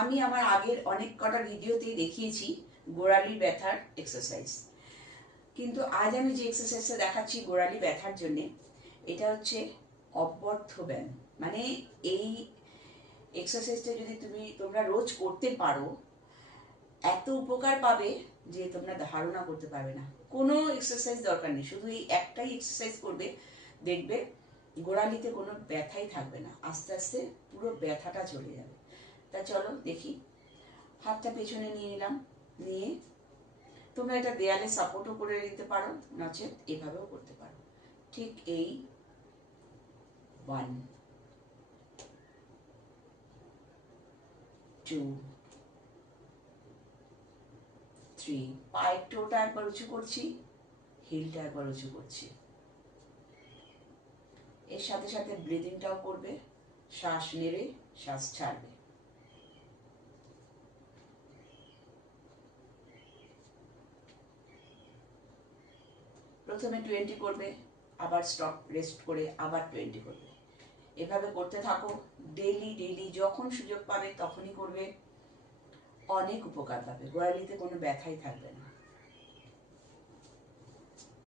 আমি আমার আগের অনেক কটা ভিডিওতেই দেখিয়েছি গোড়ালির ব্যথার এক্সারসাইজ, কিন্তু আজ আমি যে এক্সারসাইজটা দেখাচ্ছি গোড়ালি ব্যথার জন্যে, এটা হচ্ছে অব্যর্থ ব্যায়াম। মানে এই এক্সারসাইজটা যদি তোমরা রোজ করতে পারো, এত উপকার পাবে যে তোমরা ধারণা করতে পারবে না। কোনো এক্সারসাইজ দরকার নেই, শুধু এই একটাই এক্সারসাইজ করবে, দেখবে গোড়ালিতে কোনো ব্যথাই থাকবে না, আস্তে আস্তে পুরো ব্যথাটা চলে যাবে। তা চলো দেখি। হাতটা পেছনে নিয়ে নিলাম, নিয়ে তোমরা এটা দেয়ালে সাপোর্টও করে দিতে পারো, নচেত এভাবেও করতে পারো। ঠিক এই 1 2 3, পায়ের টোটা একবার উঁচু করছি, হিলটা একবার উঁচু করছি। এর সাথে সাথে ব্রিদিংটাও করবে, শ্বাস নেবে শ্বাস ছাড়বে। প্রথমে 20 করবে, আবার স্টপ রেস্ট করে আবার 20 করবে। এভাবে করতে থাকো ডেইলি ডেইলি, যখন সুযোগ পাবে তখনই করবে। অনেক উপকার পাবে, গোড়ালিতে কোনো ব্যথাই থাকবে না।